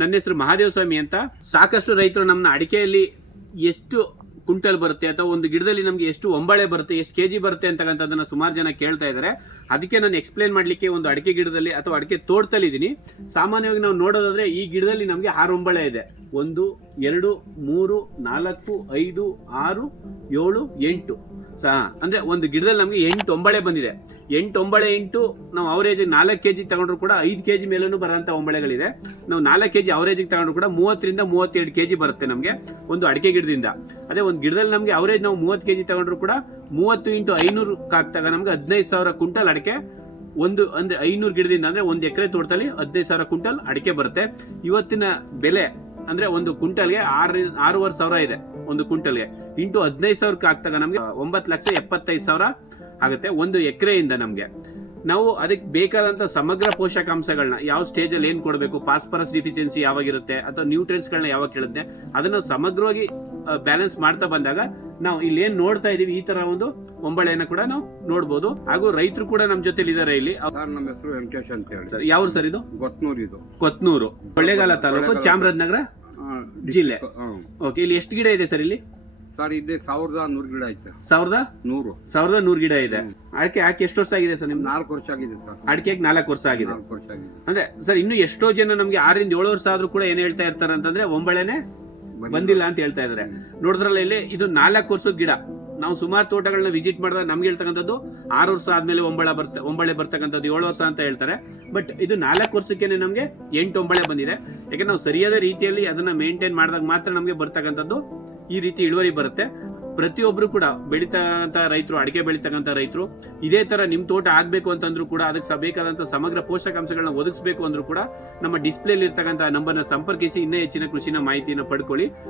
ನನ್ನ ಹೆಸರು ಮಹಾದೇವ ಸ್ವಾಮಿ ಅಂತ. ಸಾಕಷ್ಟು ರೈತರು ನಮ್ಮನ್ನ ಅಡಿಕೆಯಲ್ಲಿ ಎಷ್ಟು ಕುಂಟಲ್ ಬರುತ್ತೆ ಅಥವಾ ಒಂದು ಗಿಡದಲ್ಲಿ ನಮಗೆ ಎಷ್ಟು ಒಂಬಳೆ ಬರುತ್ತೆ, ಎಷ್ಟು ಕೆಜಿ ಬರುತ್ತೆ ಅಂತಕ್ಕಂಥದ್ದನ್ನ ಸುಮಾರು ಜನ ಕೇಳ್ತಾ ಇದ್ದಾರೆ. ಅದಕ್ಕೆ ನಾನು ಎಕ್ಸ್ಪ್ಲೇನ್ ಮಾಡ್ಲಿಕ್ಕೆ ಒಂದು ಅಡಿಕೆ ಗಿಡದಲ್ಲಿ ಅಥವಾ ಅಡಿಕೆ ತೋಟದಲ್ಲಿ ಇದ್ದೀನಿ. ಸಾಮಾನ್ಯವಾಗಿ ನಾವು ನೋಡೋದಾದ್ರೆ ಈ ಗಿಡದಲ್ಲಿ ನಮಗೆ 6 ಒಂಬಳೆ ಇದೆ. 1 2 3 4 5 6 7 8 ಅಂದ್ರೆ ಒಂದು ಗಿಡದಲ್ಲಿ ನಮಗೆ 8 ಒಂಬಳೆ ಬಂದಿದೆ. 8 ಒಂಬಳೆ ಇಂಟು ನಾವು ಅವರೇಜ್ 4 ಕೆಜಿ ತಗೊಂಡ್ರು ಕೂಡ 5 ಕೆಜಿ ಮೇಲೂ ಬರೋಂಥ ಒಂಬಳೆಗಳಿದೆ. ನಾವು 4 ಕೆಜಿ ಅವರೇಜಿಗೆ ತಗೊಂಡ್ರು ಕೂಡ 30 ರಿಂದ 32 ಕೆಜಿ ಬರುತ್ತೆ ನಮಗೆ ಒಂದು ಅಡಿಕೆ ಗಿಡದಿಂದ. ಅದೇ ಒಂದು ಗಿಡದಲ್ಲಿ ನಮಗೆ ಅವರೇಜ್ ನಾವು 30 ಕೆಜಿ ತಗೊಂಡ್ರು ಕೂಡ 30 × 500 ಹಾಕ್ತಾಗ ನಮ್ಗೆ 15,000 ಕ್ವಿಂಟಲ್ ಅಡಿಕೆ ಒಂದು ಅಂದ್ರೆ 500 ಗಿಡದಿಂದ ಅಂದ್ರೆ 1 ಎಕರೆ ತೋಟದಲ್ಲಿ 15,000 ಕ್ವಿಂಟಲ್ ಅಡಿಕೆ ಬರುತ್ತೆ. ಇವತ್ತಿನ ಬೆಲೆ ಅಂದ್ರೆ ಒಂದು ಕ್ವಿಂಟಲ್ಗೆ 6,500 ಇದೆ. ಒಂದು ಕ್ವಿಂಟಲ್ಗೆ ಇಂಟು 15,000 ಹಾಕ್ತಾಗ ನಮ್ಗೆ 9,75,000 ಆಗುತ್ತೆ ಒಂದು ಎಕರೆಯಿಂದ. ನಮ್ಗೆ ನಾವು ಅದಕ್ಕೆ ಬೇಕಾದಂತ ಸಮಗ್ರ ಪೋಷಕಾಂಶಗಳನ್ನ ಯಾವ ಸ್ಟೇಜ್ ಅಲ್ಲಿ ಏನ್ ಕೊಡಬೇಕು, ಫಾಸ್ಫರಸ್ ಡಿಫಿಷಿಯನ್ಸಿ ಯಾವಾಗಿರುತ್ತೆ ಅಥವಾ ನ್ಯೂಟ್ರಿಯೆಂಟ್ಸ್ ಗಳನ್ನ ಯಾವಾಗ ಕೇಳುತ್ತೆ ಅದನ್ನ ಸಮಗ್ರವಾಗಿ ಬ್ಯಾಲೆನ್ಸ್ ಮಾಡ್ತಾ ಬಂದಾಗ ನಾವು ಇಲ್ಲಿ ಏನ್ ನೋಡ್ತಾ ಇದೀವಿ ಈ ತರ ಒಂದು ಒಂಬಳೆಯನ್ನ ಕೂಡ ನಾವು ನೋಡಬಹುದು. ಹಾಗೂ ರೈತರು ಕೂಡ ನಮ್ ಜೊತೆ ಇದಾರೆ ಇಲ್ಲಿ. ನಮ್ಮ ಹೆಸರು ವೆಂಕಟೇಶ್ ಅಂತ ಹೇಳಿ ಸರ್. ಯಾವ ಸರ್ ಇದು? ಕೊತ್ನೂರು, ಕೊಳ್ಳೇಗಾಲ ತಾಲೂಕು, ಚಾಮರಾಜನಗರ ಜಿಲ್ಲೆ. ಓಕೆ, ಇಲ್ಲಿ ಎಷ್ಟು ಗಿಡ ಇದೆ ಸರ್ ಇಲ್ಲಿ? ಸರ್ ಇದೆ 1,100 ಗಿಡ ಐತೆ. 1,100 ಗಿಡ ಇದೆ. ಅಡಿಕೆ ಹಾಕಿ ಎಷ್ಟು ವರ್ಷ ಆಗಿದೆ ಸರ್ ನಿಮ್ಗೆ? 4 ವರ್ಷ ಆಗಿದೆ ಸರ್. ಅಡಿಕೆಗೆ 4 ವರ್ಷ ಆಗಿದೆ. ಅಂದ್ರೆ ಸರ್ ಇನ್ನು ಎಷ್ಟೋ ಜನ ನಮ್ಗೆ 6 ರಿಂದ 7 ವರ್ಷ ಆದ್ರೂ ಕೂಡ ಏನ್ ಹೇಳ್ತಾ ಇರ್ತಾರೆ ಅಂತಂದ್ರೆ ಒಂಬಳೆನೆ ಬಂದಿಲ್ಲ ಅಂತ ಹೇಳ್ತಾ ಇದಾರೆ. ನೋಡಿದ್ರಲ್ಲ ಇಲ್ಲಿ ಇದು 4 ವರ್ಷದ ಗಿಡ. ನಾವು ಸುಮಾರು ತೋಟಗಳನ್ನ ವಿಸಿಟ್ ಮಾಡಿದಾಗ ನಮ್ಗೆ ಹೇಳ್ತಕ್ಕಂಥದ್ದು 6 ವರ್ಷ ಆದ್ಮೇಲೆ ಒಂಬಳೆ ಬರ್ತಕ್ಕಂಥದ್ದು 7 ವರ್ಷ ಅಂತ ಹೇಳ್ತಾರೆ. ಬಟ್ ಇದು 4 ವರ್ಷಕ್ಕೇನೆ ನಮ್ಗೆ 8 ಒಂಬಳೆ ಬಂದಿದೆ. ಯಾಕಂದ್ರೆ ನಾವು ಸರಿಯಾದ ರೀತಿಯಲ್ಲಿ ಅದನ್ನ ಮೇಂಟೈನ್ ಮಾಡಿದಾಗ ಮಾತ್ರ ನಮ್ಗೆ ಬರ್ತಕ್ಕಂಥದ್ದು ಈ ರೀತಿ ಇಳುವರಿ ಬರುತ್ತೆ. ಪ್ರತಿಯೊಬ್ರು ಕೂಡ ಬೆಳೀತಕ್ಕಂಥ ರೈತರು, ಅಡಿಕೆ ಬೆಳೀತಕ್ಕಂಥ ರೈತರು ಇದೇ ತರ ನಿಮ್ ತೋಟ ಆಗ್ಬೇಕು ಅಂತಂದ್ರೂ ಕೂಡ ಅದಕ್ಕೆ ಬೇಕಾದಂತ ಸಮಗ್ರ ಪೋಷಕಾಂಶಗಳನ್ನ ಒದಗಿಸಬೇಕು ಅಂದ್ರೂ ಕೂಡ ನಮ್ಮ ಡಿಸ್ಪ್ಲೇಲಿ ಇರ್ತಕ್ಕಂಥ ನಂಬರ್ನ ಸಂಪರ್ಕಿಸಿ ಇನ್ನೂ ಹೆಚ್ಚಿನ ಕೃಷಿನ ಮಾಹಿತಿಯನ್ನು ಪಡ್ಕೊಳ್ಳಿ.